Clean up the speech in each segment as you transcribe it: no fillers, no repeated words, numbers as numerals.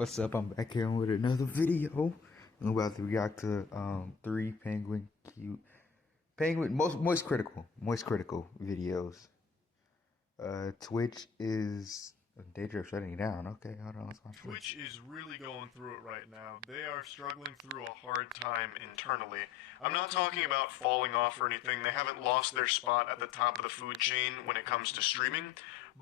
What's up? I'm back here with another video. I'm about to react to three penguin moist critical videos. Twitch is in danger of shutting down. Okay, hold on, let's watch Twitch is really going through it right now. They are struggling through a hard time internally. I'm not talking about falling off or anything. They haven't lost their spot at the top of the food chain when it comes to streaming,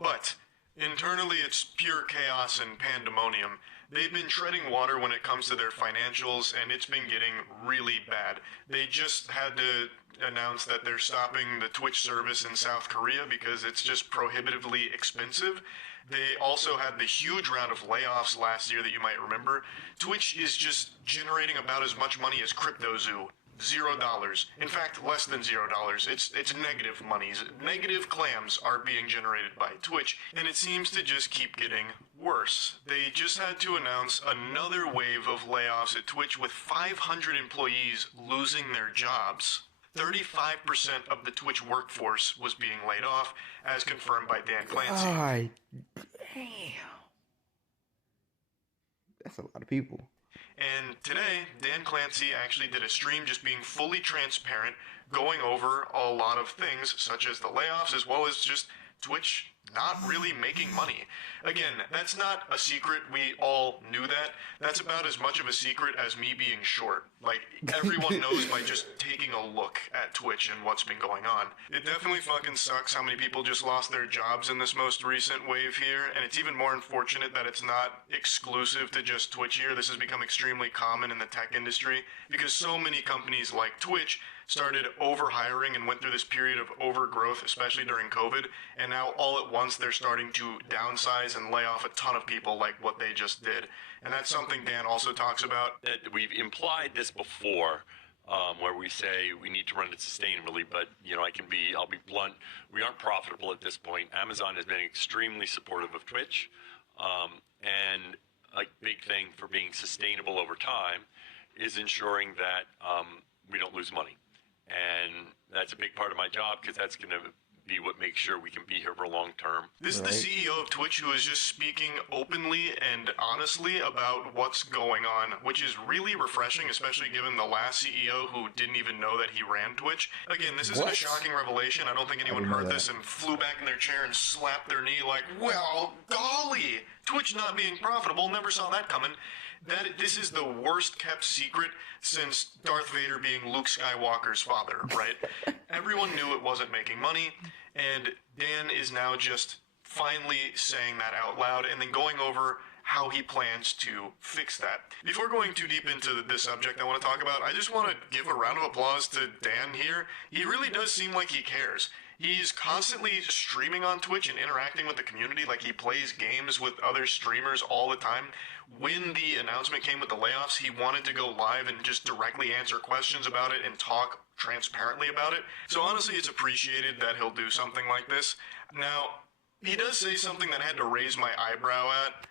but internally it's pure chaos and pandemonium. They've been treading water when it comes to their financials, and it's been getting really bad. They just had to announce that they're stopping the Twitch service in South Korea because it's just prohibitively expensive. They also had the huge round of layoffs last year that you might remember. Twitch is just generating about as much money as Crypto.2. $0. In fact, less than $0. It's negative monies. Negative clams are being generated by Twitch, and it seems to just keep getting worse. They just had to announce another wave of layoffs at Twitch with 500 employees losing their jobs. 35% of the Twitch workforce was being laid off, as confirmed by Dan Clancy. Damn. That's a lot of people. And today, Dan Clancy actually did a stream just being fully transparent, going over a lot of things, such as the layoffs, as well as just Twitch not really making money. Again, that's not a secret. We all knew that. That's about as much of a secret as me being short. Like, everyone knows by just taking a look at Twitch and what's been going on. It definitely fucking sucks how many people just lost their jobs in this most recent wave here, and it's even more unfortunate that it's not exclusive to just Twitch here. This has become extremely common in the tech industry because so many companies like Twitch started overhiring and went through this period of overgrowth, especially during COVID, and now all at once they're starting to downsize and lay off a ton of people like what they just did. And that's something Dan also talks about. That we've implied this before, where we say we need to run it sustainably, but I'll be blunt, we aren't profitable at this point. Amazon has been extremely supportive of Twitch, and a big thing for being sustainable over time is ensuring that we don't lose money. And that's a big part of my job because that's going to be what makes sure we can be here for long term. This is the CEO of Twitch who is just speaking openly and honestly about what's going on, which is really refreshing, especially given the last CEO who didn't even know that he ran Twitch. Again, this isn't a shocking revelation. I don't think anyone heard this and flew back in their chair and slapped their knee like, well, golly, Twitch not being profitable, never saw that coming. This is the worst kept secret since Darth Vader being Luke Skywalker's father, right? Everyone knew it wasn't making money, and Dan is now just finally saying that out loud and then going over how he plans to fix that. Before going too deep into this subject I want to talk about, I just want to give a round of applause to Dan here. He really does seem like he cares. He's constantly streaming on Twitch and interacting with the community like he plays games with other streamers all the time. When the announcement came with the layoffs, he wanted to go live and just directly answer questions about it and talk transparently about it. So honestly, it's appreciated that he'll do something like this. Now, he does say something that I had to raise my eyebrow at.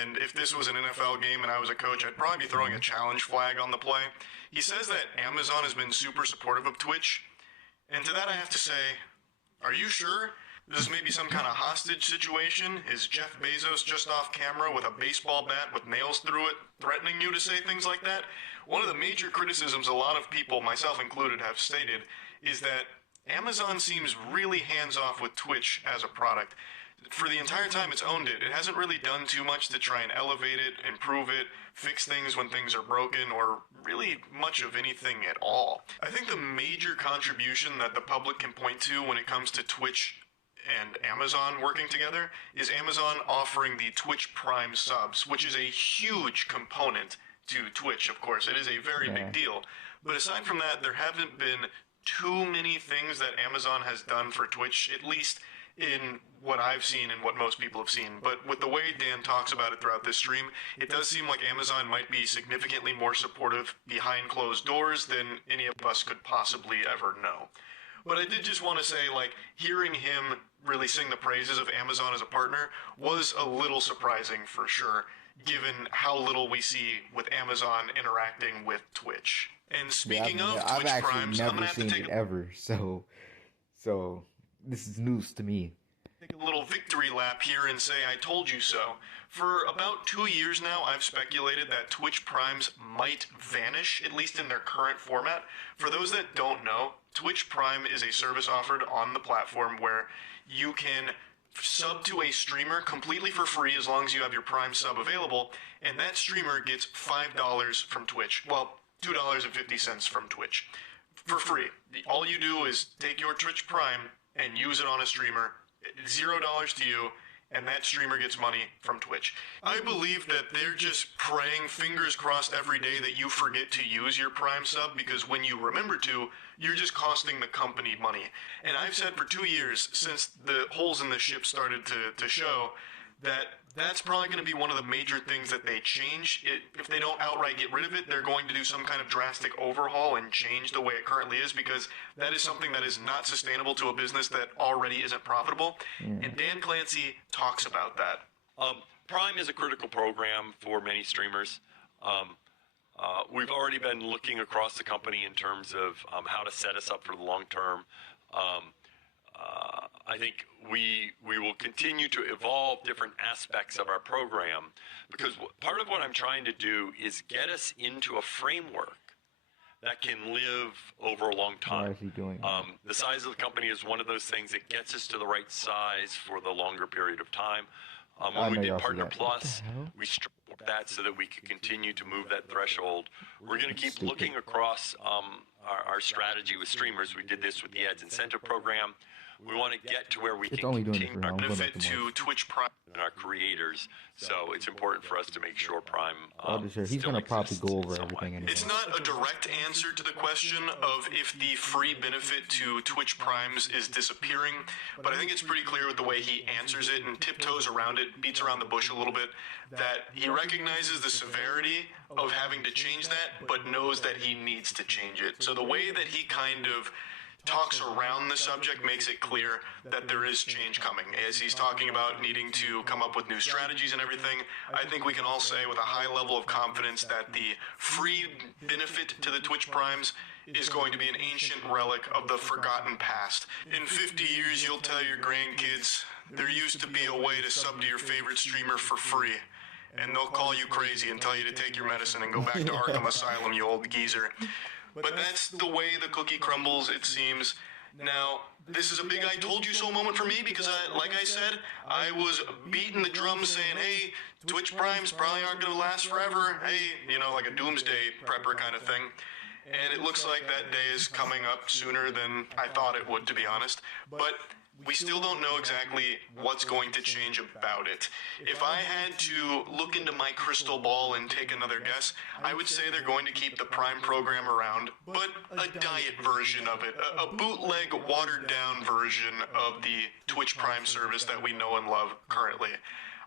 And if this was an NFL game and I was a coach, I'd probably be throwing a challenge flag on the play. He says that Amazon has been super supportive of Twitch. And to that I have to say, are you sure? This is maybe some kind of hostage situation? Is Jeff Bezos just off camera with a baseball bat with nails through it, threatening you to say things like that? One of the major criticisms a lot of people, myself included, have stated is that Amazon seems really hands-off with Twitch as a product. For the entire time it's owned it, it hasn't really done too much to try and elevate it, improve it, fix things when things are broken, or really much of anything at all. I think the major contribution that the public can point to when it comes to Twitch and Amazon working together is Amazon offering the Twitch Prime subs, which is a huge component to Twitch, of course. It is a very big deal. But aside from that, there haven't been too many things that Amazon has done for Twitch, at least in what I've seen and what most people have seen. But with the way Dan talks about it throughout this stream, it does seem like Amazon might be significantly more supportive behind closed doors than any of us could possibly ever know. But I did just want to say, like, hearing him really sing the praises of Amazon as a partner was a little surprising for sure, given how little we see with Amazon interacting with Twitch. And speaking of I've Twitch actually Primes, I'm never going to have seen to take it ever, so this is news to me. a little victory lap here and say I told you so. For about 2 years now, I've speculated that Twitch Primes might vanish, at least in their current format. For those that don't know, Twitch Prime is a service offered on the platform where you can sub to a streamer completely for free as long as you have your Prime sub available, and that streamer gets $5 from Twitch. Well, $2.50 from Twitch. For free. All you do is take your Twitch Prime and use it on a streamer. $0 to you, and that streamer gets money from Twitch. I believe that they're just praying, fingers crossed every day, that you forget to use your Prime sub, because when you remember to, you're just costing the company money. And I've said for 2 years, since the holes in the ship started to show, that that's probably going to be one of the major things that they change. If they don't outright get rid of it, they're going to do some kind of drastic overhaul and change the way it currently is, because that is something that is not sustainable to a business that already isn't profitable. And Dan Clancy talks about that. Prime is a critical program for many streamers. We've already been looking across the company in terms of how to set us up for the long term. I think we will continue to evolve different aspects of our program, because part of what I'm trying to do is get us into a framework that can live over a long time. Why is he doing that? The size of the company is one of those things that gets us to the right size for the longer period of time. When we did Partner Plus, we struck that so that we could continue to move that threshold. We're going to keep looking across our strategy with streamers. We did this with the Ads Incentive Program. We want to get to where we can continue our benefit to Twitch Prime and our creators. So it's important for us to make sure Prime he's going to probably go over everything anyway. It's not a direct answer to the question of if the free benefit to Twitch Primes is disappearing, but I think it's pretty clear with the way he answers it and tiptoes around it, beats around the bush a little bit, that he recognizes the severity of having to change that, but knows that he needs to change it. So the way that he kind of talks around the subject makes it clear that there is change coming. As he's talking about needing to come up with new strategies and everything, I think we can all say with a high level of confidence that the free benefit to the Twitch Primes is going to be an ancient relic of the forgotten past. In 50 years, you'll tell your grandkids there used to be a way to sub to your favorite streamer for free. And they'll call you crazy and tell you to take your medicine and go back to Arkham Asylum, you old geezer. But that's the way the cookie crumbles, it seems. Now, this is a big I told you so moment for me, because like I said, I was beating the drum saying, hey, Twitch Primes probably aren't going to last forever. Hey, like a doomsday prepper kind of thing. And it looks like that day is coming up sooner than I thought it would, to be honest. But we still don't know exactly what's going to change about it. If I had to look into my crystal ball and take another guess, I would say they're going to keep the Prime program around, but a diet version of it, a bootleg, watered-down version of the Twitch Prime service that we know and love currently.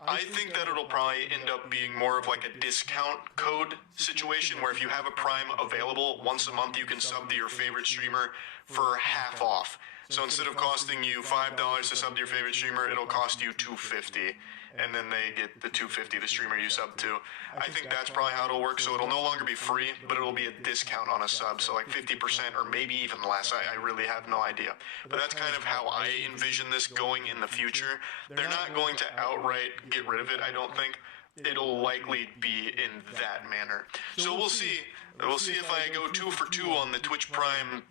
I think that it'll probably end up being more of like a discount code situation, where if you have a Prime available, once a month you can sub to your favorite streamer for half off. So instead of costing you $5 to sub to your favorite streamer, it'll cost you $2.50, and then they get the $2.50 the streamer you sub to. I think that's probably how it'll work. So it'll no longer be free, but it'll be a discount on a sub, so like 50% or maybe even less. I really have no idea. But that's kind of how I envision this going in the future. They're not going to outright get rid of it, I don't think. It'll likely be in that manner. So we'll see. We'll see if I go 2 for 2 on the Twitch Prime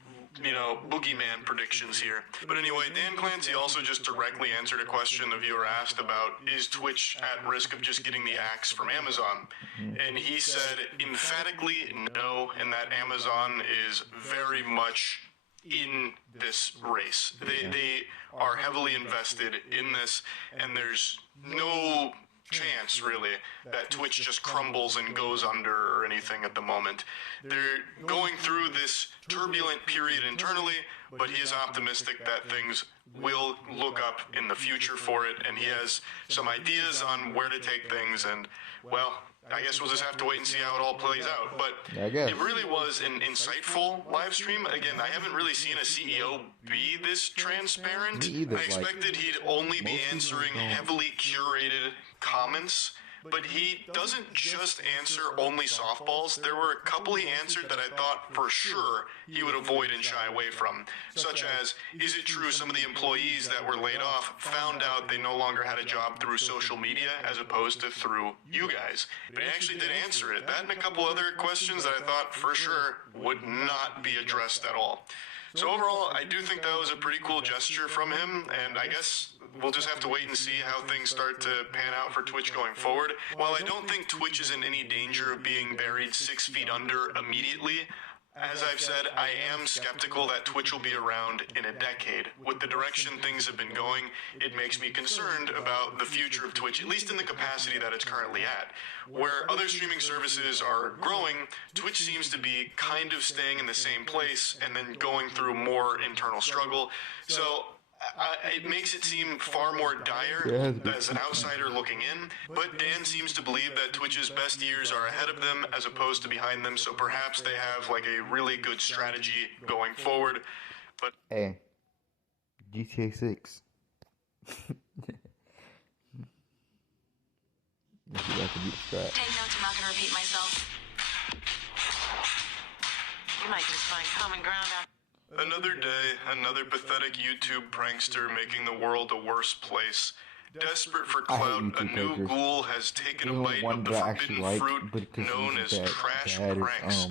boogeyman predictions here. But anyway, Dan Clancy also just directly answered a question a viewer asked about, is Twitch at risk of just getting the axe from Amazon? And he said emphatically no, and that Amazon is very much in this race. They are heavily invested in this, and there's no chance, really, that Twitch just crumbles and goes under or anything at the moment. They're going through this turbulent period internally, but he is optimistic that things will look up in the future for it, and he has some ideas on where to take things, and, well, I guess we'll just have to wait and see how it all plays out. But it really was an insightful live stream. Again, I haven't really seen a CEO be this transparent. I expected he'd only be answering heavily curated comments, but he doesn't just answer only softballs. There were a couple he answered that I thought for sure he would avoid and shy away from, such as, is it true some of the employees that were laid off found out they no longer had a job through social media as opposed to through you guys? But he actually did answer it. That and a couple other questions that I thought for sure would not be addressed at all. So overall, I do think that was a pretty cool gesture from him, and I guess we'll just have to wait and see how things start to pan out for Twitch going forward. While I don't think Twitch is in any danger of being buried 6 feet under immediately, as I've said, I am skeptical that Twitch will be around in a decade. With the direction things have been going, it makes me concerned about the future of Twitch, at least in the capacity that it's currently at. Where other streaming services are growing, Twitch seems to be kind of staying in the same place and then going through more internal struggle. So it makes it seem far more dire as an outsider looking in, but Dan seems to believe that Twitch's best years are ahead of them as opposed to behind them, so perhaps they have like a really good strategy going forward. But hey, GTA 6. Take notes, I'm not going to repeat myself. You might just find common ground out. Another day, another pathetic YouTube prankster making the world a worse place. Desperate for clout, a new ghoul has taken a bite of the forbidden fruit known as trash pranks.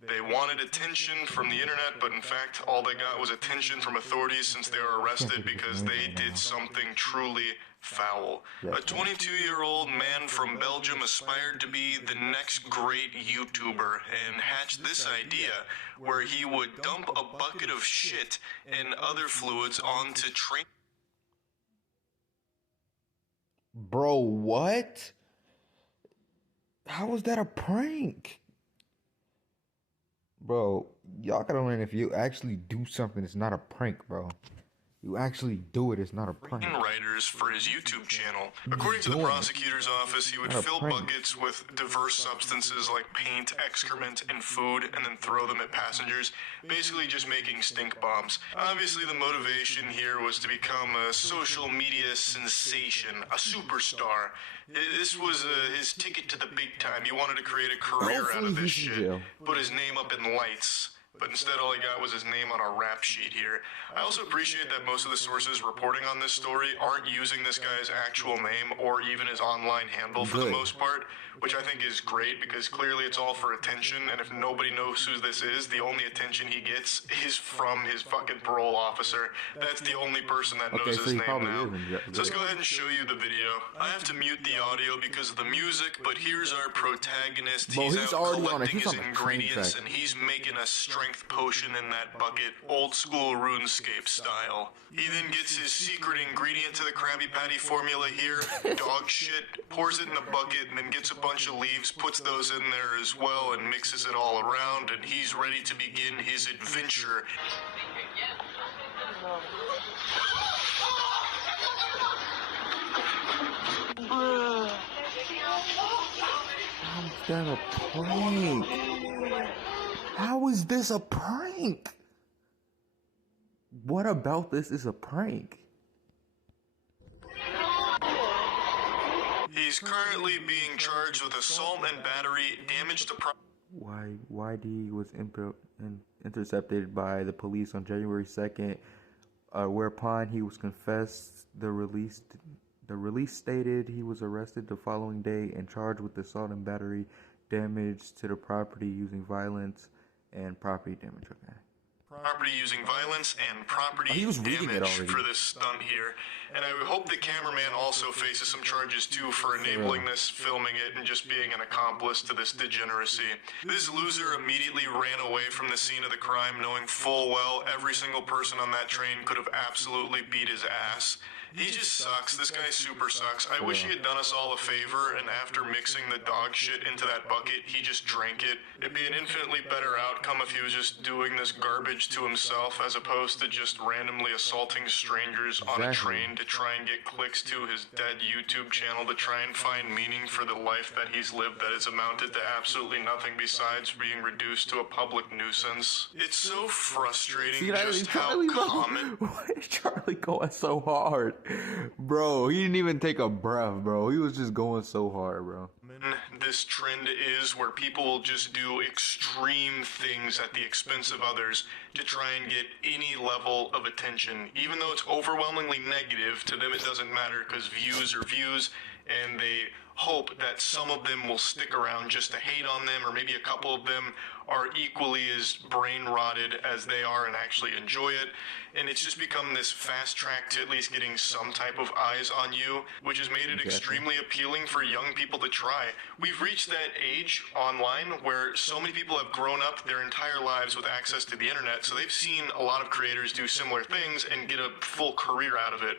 They wanted attention from the internet, but in fact, all they got was attention from authorities since they were arrested because they did something truly foul. A 22-year-old man from Belgium aspired to be the next great YouTuber and hatched this idea where he would dump a bucket of shit and other fluids onto train. Bro, what? How was that a prank? Bro, y'all gotta learn, if you actually do something, it's not a prank, bro. You actually do it, it's not a prank. Writers for his YouTube channel. According to the prosecutor's office, he would fill buckets with diverse substances like paint, excrement, and food, and then throw them at passengers, basically just making stink bombs. Obviously, the motivation here was to become a social media sensation, a superstar. This was his ticket to the big time. He wanted to create a career out of this shit, put his name up in lights. But instead all he got was his name on a rap sheet here. I also appreciate that most of the sources reporting on this story aren't using this guy's actual name or even his online handle for the most part, which I think is great because clearly it's all for attention, and if nobody knows who this is, the only attention he gets is from his fucking parole officer. That's the only person that knows his name now. So let's go ahead and show you the video. I have to mute the audio because of the music, but here's our protagonist. He's out collecting his ingredients and he's making a strength potion in that bucket, old school RuneScape style. He then gets his secret ingredient to the Krabby Patty formula here, dog shit, pours it in the bucket, and then gets a bunch of leaves, puts those in there as well, and mixes it all around, and he's ready to begin his adventure. How's that a prank? How is this a prank? What about this is a prank? He's currently being charged with assault and battery, damage to property. YD was intercepted by the police on January 2nd, whereupon he was confessed. The release stated he was arrested the following day and charged with assault and battery, damage to the property using violence, and property damage. Okay. Property using violence and property damage for this stunt here. And I would hope the cameraman also faces some charges too for enabling this, filming it, and just being an accomplice to this degeneracy. This loser immediately ran away from the scene of the crime, knowing full well every single person on that train could have absolutely beat his ass. He just sucks. This guy super sucks. I wish he had done us all a favor, and after mixing the dog shit into that bucket, he just drank it. It'd be an infinitely better outcome if he was just doing this garbage to himself as opposed to just randomly assaulting strangers on a train to try and get clicks to his dead YouTube channel, to try and find meaning for the life that he's lived that has amounted to absolutely nothing besides being reduced to a public nuisance. It's so frustrating just how common... Why is Charlie going so hard? Bro, he didn't even take a breath, bro. He was just going so hard, bro. This trend is where people will just do extreme things at the expense of others to try and get any level of attention. Even though it's overwhelmingly negative, to them it doesn't matter because views are views, and they hope that some of them will stick around just to hate on them, or maybe a couple of them are equally as brain rotted as they are and actually enjoy it. And it's just become this fast track to at least getting some type of eyes on you, which has made it extremely appealing for young people to try. We've reached that age online where so many people have grown up their entire lives with access to the internet, so they've seen a lot of creators do similar things and get a full career out of it.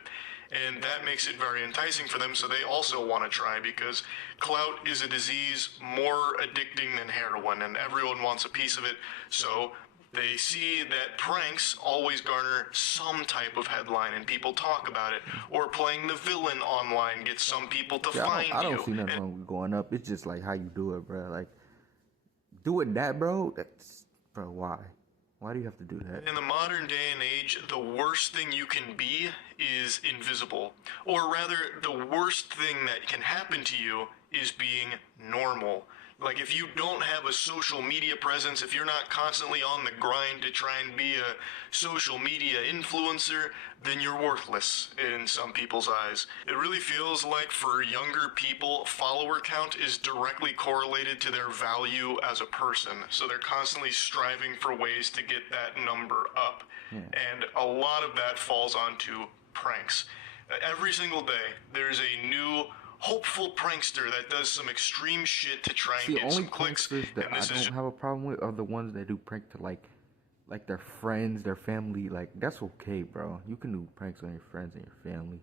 And that makes it very enticing for them, so they also want to try, because clout is a disease more addicting than heroin, and everyone wants a piece of it. So they see that pranks always garner some type of headline and people talk about it, or playing the villain online gets some people to find you. I don't see nothing wrong with going up. It's just like how you do it, bro. Like, doing that, bro. That's, bro. Why? Why do you have to do that? In the modern day and age, the worst thing you can be is invisible. Or rather, the worst thing that can happen to you is being normal. Like, if you don't have a social media presence, if you're not constantly on the grind to try and be a social media influencer, then you're worthless in some people's eyes. It really feels like for younger people, follower count is directly correlated to their value as a person. So they're constantly striving for ways to get that number up. And a lot of that falls onto pranks. Every single day, there's a new hopeful prankster that does some extreme shit to try and get some clicks. The only pranksters that I don't have a problem with are the ones that do prank to like their friends, their family. Like, that's okay, bro. You can do pranks on your friends and your family,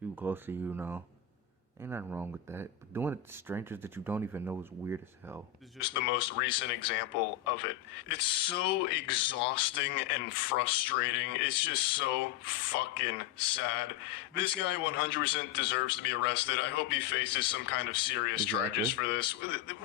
people close to you, know. Ain't nothing wrong with that. But doing it to strangers that you don't even know is weird as hell. This is just the most recent example of it. It's so exhausting and frustrating. It's just so fucking sad. This guy 100% deserves to be arrested. I hope he faces some kind of serious charges for this.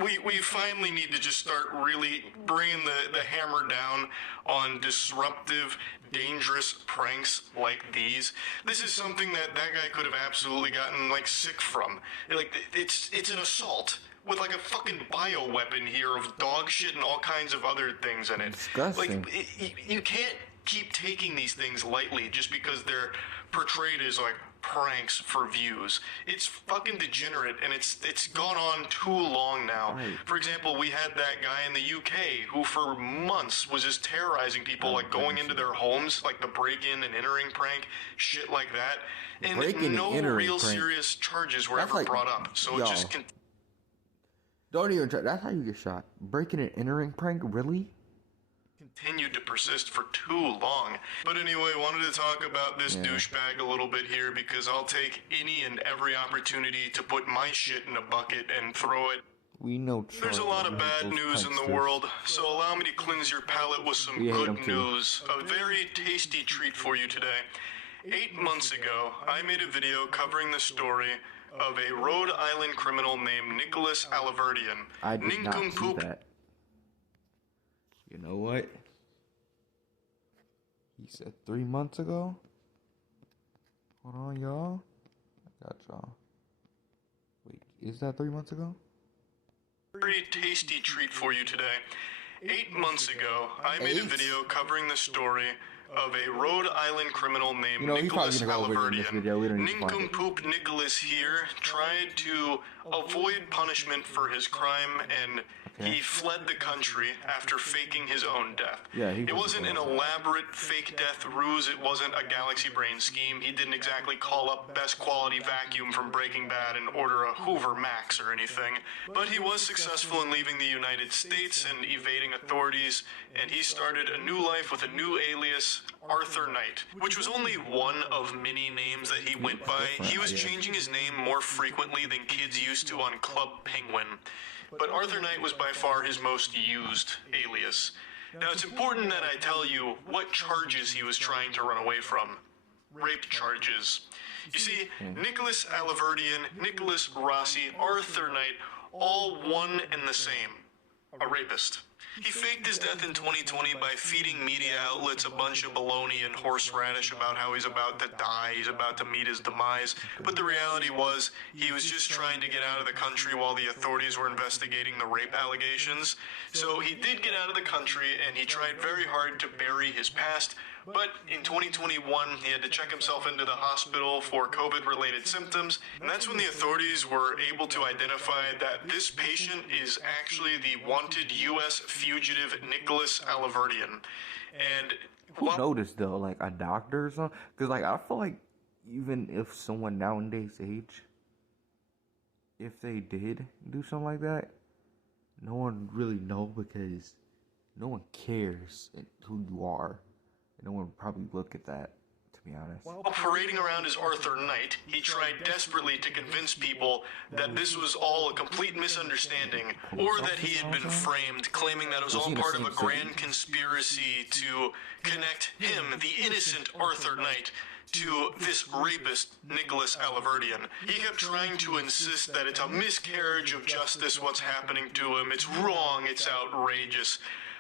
We finally need to just start really bringing the hammer down on disruptive, dangerous pranks like these. This is something that guy could have absolutely gotten, like, sick from. Like, it's an assault with, like, a fucking bioweapon here of dog shit and all kinds of other things in it. Disgusting. Like, you can't keep taking these things lightly just because they're portrayed as, like, pranks for views. It's fucking degenerate, and it's gone on too long now. Right. For example, we had that guy in the UK who for months was just terrorizing people, like going into their homes, like the break-in and entering prank, shit like that. And no real serious charges were ever brought up. So it just don't even try. That's how you get shot. Breaking and entering prank, really? continued to persist for too long. But anyway, wanted to talk about this douchebag a little bit here, because I'll take any and every opportunity to put my shit in a bucket and throw it. We know There's a lot of bad news in the world, so allow me to cleanse your palate with some good news. A very tasty treat for you today. 8 months ago, I made a video covering the story of a Rhode Island criminal named Nicholas Alaverdian. I did not see that. You know what? He said 3 months ago? Hold on, y'all. I got y'all. Wait, is that 3 months ago? Very tasty treat for you today. 8 months ago, I made a video covering the story of a Rhode Island criminal named Nicholas Alaverdian. Nincompoop Nicholas here tried to avoid punishment for his crime, and he fled the country after faking his own death. It wasn't an elaborate fake death ruse. It wasn't a galaxy brain scheme. He didn't exactly call up Best Quality Vacuum from Breaking Bad and order a Hoover Max or anything. But he was successful in leaving the United States and evading authorities, and he started a new life with a new alias, Arthur Knight, which was only one of many names that he went by. He was changing his name more frequently than kids used to on Club Penguin. But Arthur Knight was by far his most used alias. Now, it's important that I tell you what charges he was trying to run away from. Rape charges. You see, Nicholas Alaverdian, Nicholas Rossi, Arthur Knight, all one and the same. a rapist. He faked his death in 2020 by feeding media outlets a bunch of baloney and horseradish about how he's about to die, he's about to meet his demise. But the reality was, he was just trying to get out of the country while the authorities were investigating the rape allegations. So he did get out of the country, and he tried very hard to bury his past. But in 2021, he had to check himself into the hospital for COVID-related symptoms, and that's when the authorities were able to identify that this patient is actually the wanted U.S. fugitive Nicholas Alaverdian. And who noticed though, like a doctor or something? Because like I feel like even if someone nowadays age, if they did do something like that, no one really know because no one cares who you are. No one would probably look at that, to be honest. While parading around as Arthur Knight, he tried desperately to convince people that this was all a complete misunderstanding, or that he had been framed, claiming that it was all part of a grand conspiracy to connect him, the innocent Arthur Knight, to this rapist, Nicholas Alaverdian. He kept trying to insist that it's a miscarriage of justice what's happening to him, it's wrong, it's outrageous.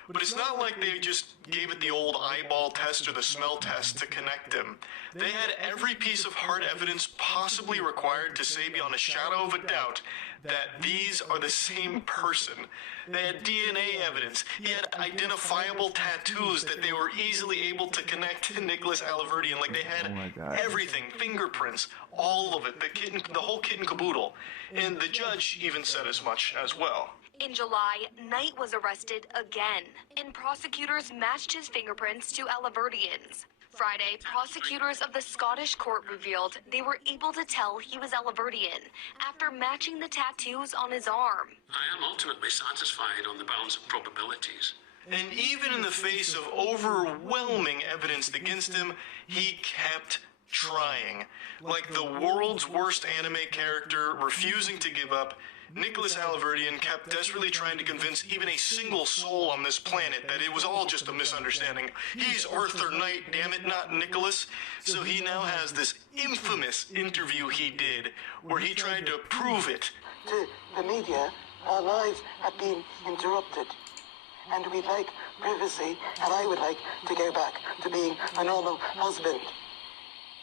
But it's not like they just gave it the old eyeball test or the smell test to connect him. They had every piece of hard evidence possibly required to say beyond a shadow of a doubt that these are the same person. They had DNA evidence. He had identifiable tattoos that they were easily able to connect to Nicholas Alaverdian. Like they had everything, fingerprints, all of it, the whole kit and caboodle. And the judge even said as much as well. In July, Knight was arrested again, and prosecutors matched his fingerprints to Alaverdian's. Friday, prosecutors of the Scottish court revealed they were able to tell he was Alaverdian after matching the tattoos on his arm. I am ultimately satisfied on the bounds of probabilities. And even in the face of overwhelming evidence against him, he kept trying. Like the world's worst anime character refusing to give up, Nicholas Alaverdian kept desperately trying to convince even a single soul on this planet that it was all just a misunderstanding. He's Arthur Knight, damn it, not Nicholas. So he now has this infamous interview he did where he tried to prove it. To the media, our lives have been interrupted. And we'd like privacy, and I would like to go back to being a normal husband.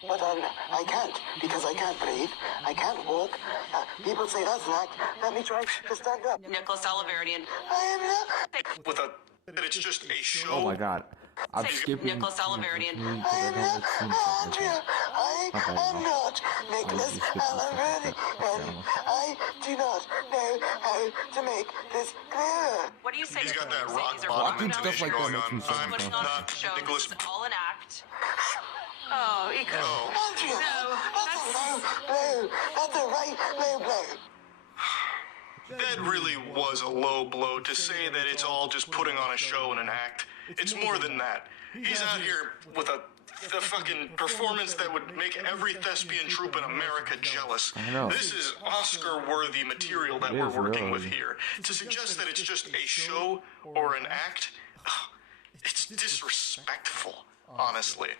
But I can't, because I can't breathe, I can't walk. People say that's an act. Let me try to stand up. Nicholas Alaverdian. I am not. With that it's just a show. Oh my god. I'm skipping. Nicholas Alaverdian. I am not Andrea. I am not Nicholas Alaverdian. I do not know how to make this clear. What do you say? He's got that rock These are bottom stuff intonation like that going makes on. me so I'm putting on not shows. Nicholas. It's all an act. Oh, Ika. Oh. Andrea, No, that's a low blow. That's a right low blow. That really was a low blow to say that it's all just putting on a show and an act. It's more than that. He's out here with a fucking performance that would make every thespian troupe in America jealous. I know. This is Oscar-worthy material that It we're is, working with really. here. To suggest that it's just a show or an act, it's disrespectful. Honestly,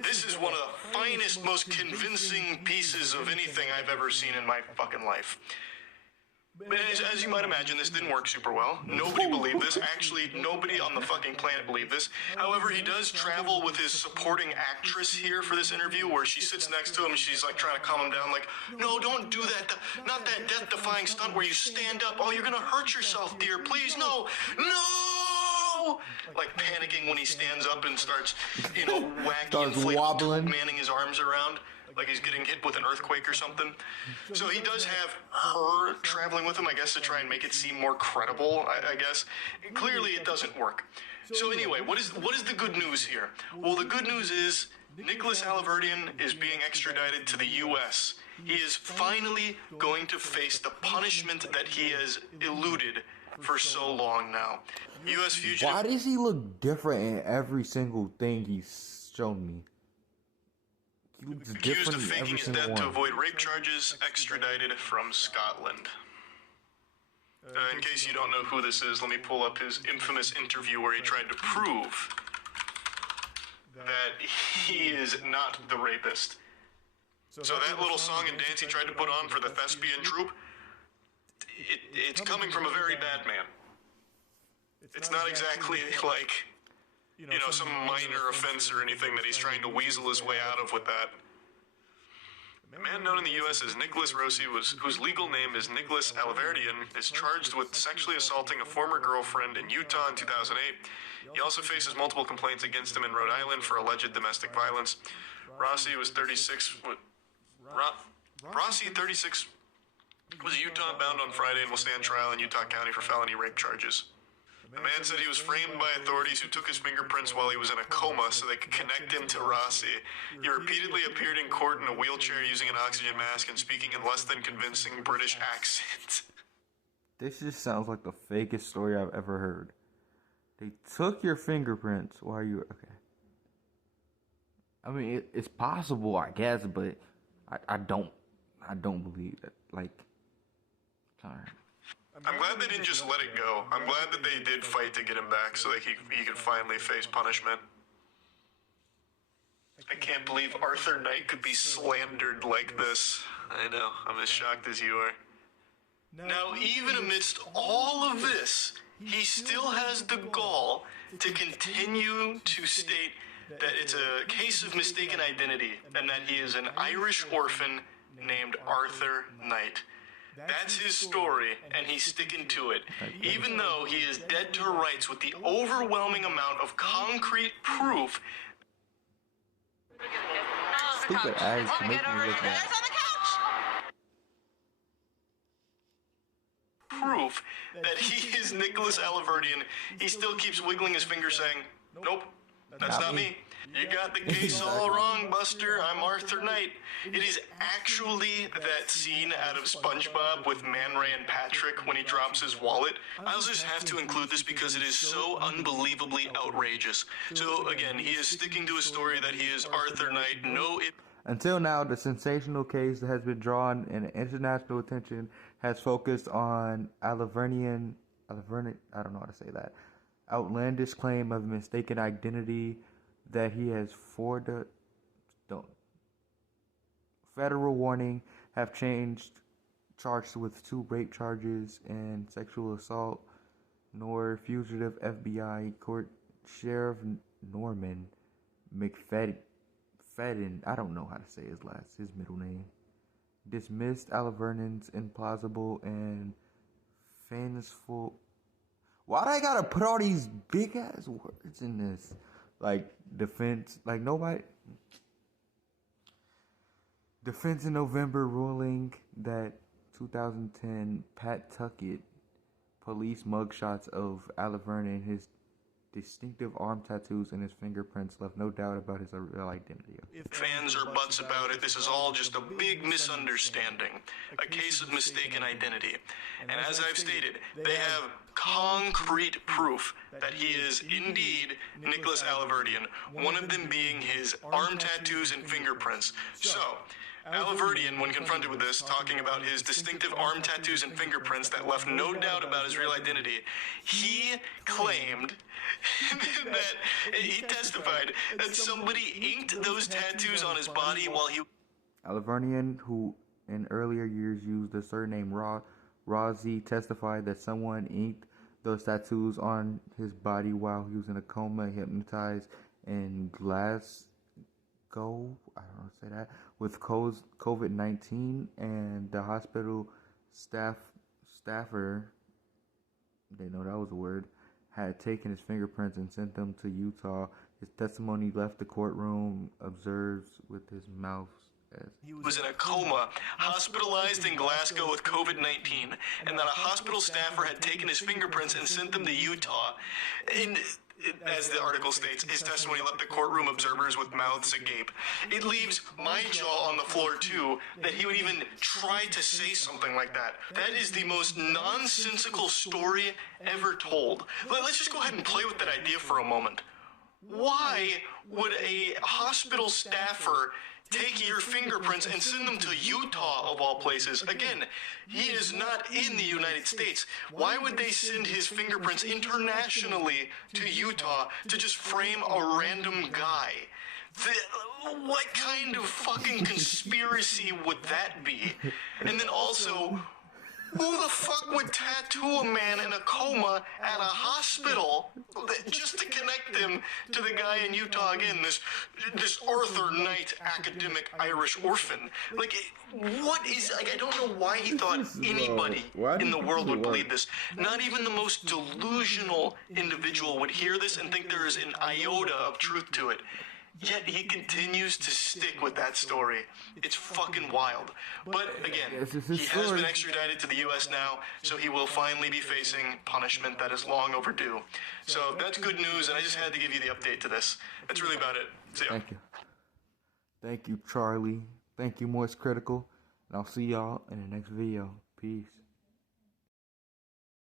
this is one of the finest, most convincing pieces of anything I've ever seen in my fucking life. But as you might imagine, this didn't work super well. Nobody believed this. Actually, nobody on the fucking planet believed this. However, he does travel with his supporting actress here for this interview, where she sits next to him and she's like trying to calm him down, like, no, don't do that. Not that death-defying stunt where you stand up. Oh, you're gonna hurt yourself, dear. Please, no. No! Like panicking when he stands up and starts, wacky, Starts inflatable, wobbling. manning his arms around. Like he's getting hit with an earthquake or something. So he does have her traveling with him, I guess, to try and make it seem more credible, I guess. Clearly it doesn't work. So anyway, what is the good news here? Well, the good news is Nicholas Alaverdian is being extradited to the U.S. He is finally going to face the punishment that he has eluded for so long now. U.S. fugitive... Why does he look different in every single thing he's shown me? He looks Accused different of in faking every his single death one. to avoid rape charges, extradited from Scotland. In case you don't know who this is, let me pull up his infamous interview where he tried to prove that he is not the rapist. So that little song and dance he tried to put on for the thespian troupe, it's coming from a very bad man. It's not exactly like, some minor offense or anything that he's trying to weasel his way out of with that. A man known in the U.S. as Nicholas Rossi, whose legal name is Nicholas Alaverdian, is charged with sexually assaulting a former girlfriend in Utah in 2008. He also faces multiple complaints against him in Rhode Island for alleged domestic violence. Rossi was 36. Rossi, 36, was a Utah bound on Friday and will stand trial in Utah County for felony rape charges. The man said he was framed by authorities who took his fingerprints while he was in a coma so they could connect him to Rossi. He repeatedly appeared in court in a wheelchair using an oxygen mask and speaking in less than convincing British accent. This just sounds like the fakest story I've ever heard. They took your fingerprints while you were... Okay. I mean, it's possible, I guess, but I don't believe that. Like, sorry. I'm glad they didn't just let it go. I'm glad that they did fight to get him back so that he could finally face punishment. I can't believe Arthur Knight could be slandered like this. I know, I'm as shocked as you are. Now, even amidst all of this, he still has the gall to continue to state that it's a case of mistaken identity and that he is an Irish orphan named Arthur Knight. That's his story, and he's sticking to it, even though he is dead to rights with the overwhelming amount of concrete proof. Stupid ads make me look bad. Proof that he is Nicholas Alaverdian. He still keeps wiggling his finger saying, "Nope, that's not me. You got the case all wrong, Buster. I'm Arthur Knight." It is actually that scene out of SpongeBob with Man Ray and Patrick when he drops his wallet. I'll just have to include this because it is so unbelievably outrageous. So again, he is sticking to his story that he is Arthur Knight. Until now, the sensational case that has been drawn and international attention has focused on Alaverdian, I don't know how to say that, outlandish claim of mistaken identity that he has federal warning, have charged with 2 rape charges and sexual assault, nor fugitive FBI court Sheriff Norman McFadden, I don't know how to say his middle name, dismissed Alaverdian's implausible and fanciful. Why do I gotta put all these big ass words in this? Like, defense, like nobody. Defense in November ruling that 2010 Pat Tuckett police mugshots of Alaverdian, his distinctive arm tattoos and his fingerprints left no doubt about his real identity. Fans are butts about it. This is all just a big misunderstanding, a case of mistaken identity. And as I've stated, they have concrete proof that he is indeed Nicholas Alaverdian, one of them being his arm tattoos and fingerprints. So, Alaverdian, when confronted with this, talking about his distinctive arm tattoos and fingerprints that left no doubt about his real identity, he claimed that he testified that somebody inked those tattoos on his body while he... Alaverdian, who in earlier years used the surname Rossi, testified that someone inked those tattoos on his body while he was in a coma, hypnotized in Glasgow, I don't know how to say that, with COVID-19, and the hospital staffer, they know that was a word, had taken his fingerprints and sent them to Utah. His testimony left the courtroom observes with his mouth as he was in a coma, hospitalized in Glasgow with COVID-19, and that a hospital staffer had taken his fingerprints and sent them to Utah. And as the article states, his testimony left the courtroom observers with mouths agape. It leaves my jaw on the floor, too, that he would even try to say something like that. That is the most nonsensical story ever told. Let's just go ahead and play with that idea for a moment. Why would a hospital staffer take your fingerprints and send them to Utah, of all places? Again, he is not in the United States. Why would they send his fingerprints internationally to Utah to just frame a random guy? What kind of fucking conspiracy would that be? And then also, Who the fuck would tattoo a man in a coma at a hospital just to connect him to the guy in Utah again? This Arthur Knight academic Irish orphan. Like, what is? Like, I don't know why he thought anybody in the world would believe this. Not even the most delusional individual would hear this and think there is an iota of truth to it. Yet he continues to stick with that story. It's fucking wild. But again, he has been extradited to the U.S. now, so he will finally be facing punishment that is long overdue. So that's good news, and I just had to give you the update to this. That's really about it. See ya. Thank you. Thank you, Charlie. Thank you, Moist Critical. And I'll see y'all in the next video. Peace.